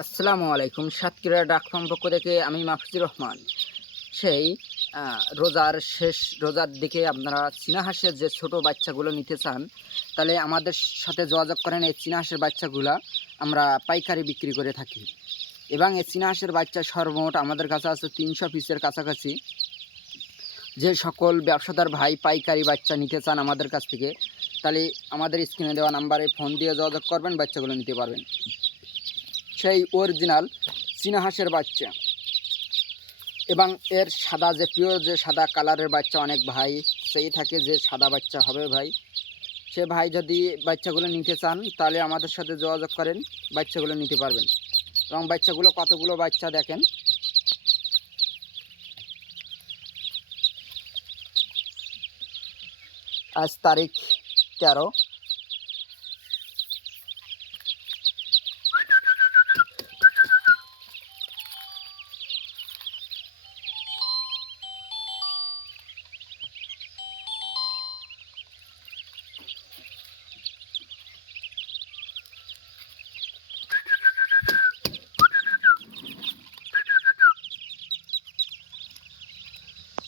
আসসালামু আলাইকুম। সাতক্ষীরা ডাক ফার্ম পক্ষ থেকে আমি মাহফুজুর রহমান। সেই রোজার দিকে আপনারা চীনা হাঁসের যে ছোট বাচ্চাগুলো নিতে চান, তাহলে আমাদের সাথে যোগাযোগ করেন। এই চীনা হাঁসের বাচ্চাগুলা আমরা পাইকারি বিক্রি করে থাকি এবং এই চীনা হাঁসের বাচ্চা সর্বমোট আমাদের কাছে আছে ৩০০ পিসের কাছাকাছি। যে সকল ব্যবসাদার ভাই পাইকারি বাচ্চা নিতে চান আমাদের কাছ থেকে, তাহলে আমাদের স্ক্রিনে দেওয়া নাম্বারে ফোন দিয়ে যোগাযোগ করবেন, বাচ্চাগুলো নিতে পারবেন। সেই অরিজিনাল চীনা হাঁসের বাচ্চা এবং এর সাদা যে পিওর যে সাদা কালারের বাচ্চা অনেক ভাই সেই থাকে যে সাদা বাচ্চা হবে ভাই। সে ভাই যদি বাচ্চাগুলো নিতে চান তাহলে আমাদের সাথে যোগাযোগ করেন, বাচ্চাগুলো নিতে পারবেন। এবং বাচ্চাগুলো কতগুলো বাচ্চা দেখেন, আজ তারিখ 13।